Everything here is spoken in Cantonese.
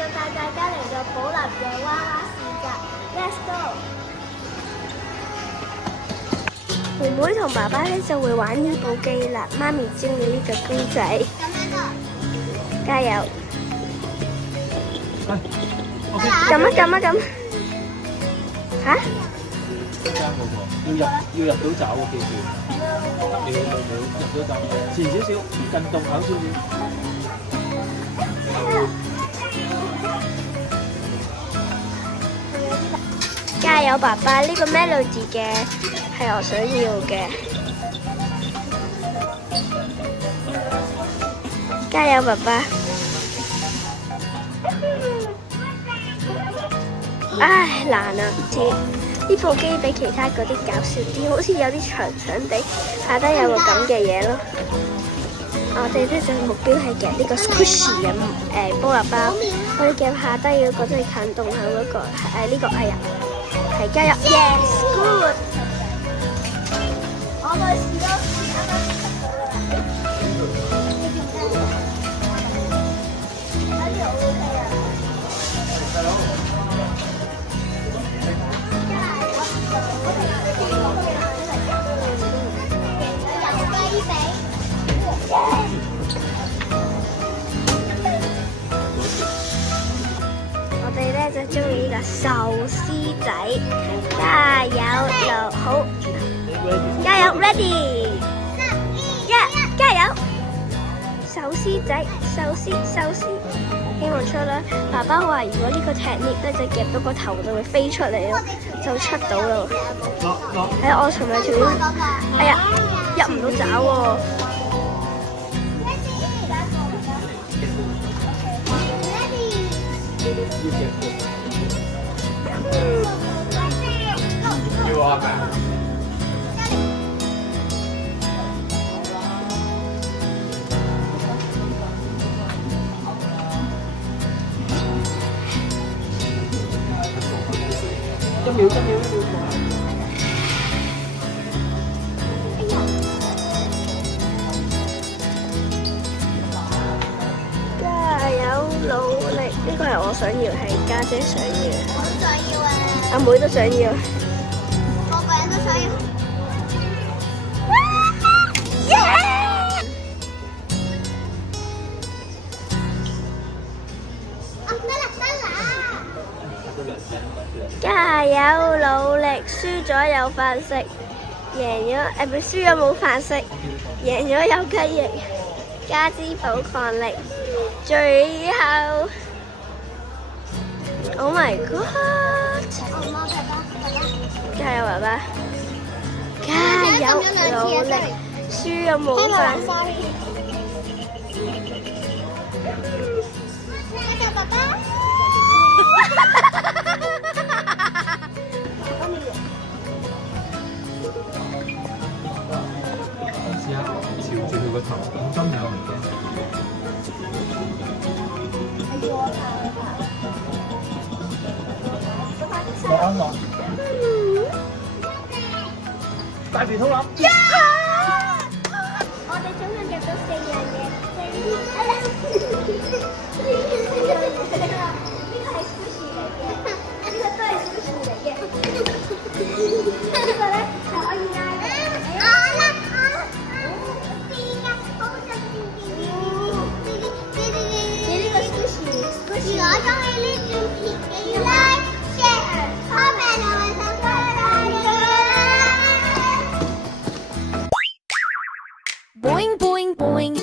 就帶大家嚟到寶林嘅娃娃市集 ，Let's go！妹妹同爸爸咧就會玩呢部機啦，媽咪中意呢個公仔。咁樣咯，加油！撳啊撳啊撳！嚇？間嗰個要入到爪喎，記住。你入到爪，前少少，近洞口少少。加油，爸爸！呢個 Melody 嘅係我想要嘅。加油，爸爸！唉，難啊！呢部機比其他嗰啲搞笑啲，好似有啲長長地，下低有個咁嘅嘢咯。我哋咧就目標係夾呢個 squishy 嘅菠蘿包，我哋夾下低嗰個即係近洞口嗰個呢個，哎呀，係加油 ，yes good！ 我去試多次我哋咧就中意呢個壽司仔，加油就好，加油 ready， 加油！壽司仔，壽司，希望出啦！爸爸話如果呢個踢 lift 咧就夾到個頭就會飛出嚟咯，就出到咯。係啊，我尋日條，哎呀，入唔到爪喎。要我係咪啊？一秒。加油努力！呢個係我想要，係家姐想要。我想要啊！阿妹都想要。個個人都想要。加油努力！輸咗有飯食，贏咗唔係輸咗冇飯食，贏咗有雞翼，加支寶礦力，最後 ，Oh my God！ 加油爸爸！加油努力！輸咗冇飯食。加油爸爸！試下朝住佢個頭，咁針有唔驚。落安樂，大鼻通諗。我哋總共夾到4樣嘢，呢個係 sushi 嚟嘅，呢個都係 sushi 嚟嘅，呢個咧係可以拉嘅。你呢個 sushi，我中意呢段片嘅，like share comment 同埋 subscribe。 Boing, boing, boing.